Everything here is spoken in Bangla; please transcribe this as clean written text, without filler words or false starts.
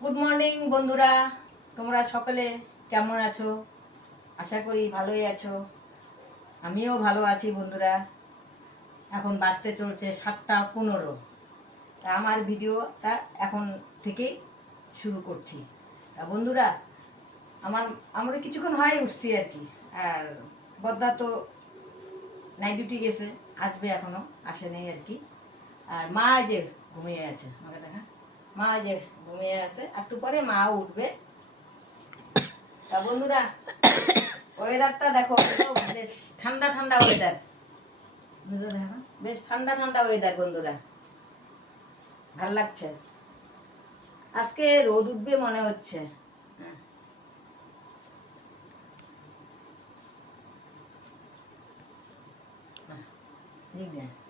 গুড মর্নিং বন্ধুরা, তোমরা সকলে কেমন আছো? আশা করি ভালোই আছো। আমিও ভালো আছি বন্ধুরা। এখন বাজতে চলছে 7:15। তা আমার ভিডিওটা এখন থেকেই শুরু করছি। তা বন্ধুরা, আমরা কিছুক্ষণ হয় উঠছি আর কি। আর বদ্দা তো নাইট ডিউটি গেছে, আসবে, এখনো আসেনি আর কি। আর মা যে ঘুমিয়ে আছে, আমাকে দেখা, মা যে ঘুমিয়ে আছে, একটু পরে মাও উঠবে। তা বন্ধুরা, ওয়েদারটা দেখো, বেশ ঠান্ডা ঠান্ডা ওয়েদার। দেখো, বেশ ঠান্ডা ঠান্ডা ওয়েদার বন্ধুরা, ভাল লাগছে। আজকে রোদ উঠবে মনে হচ্ছে। ঠিক আছে।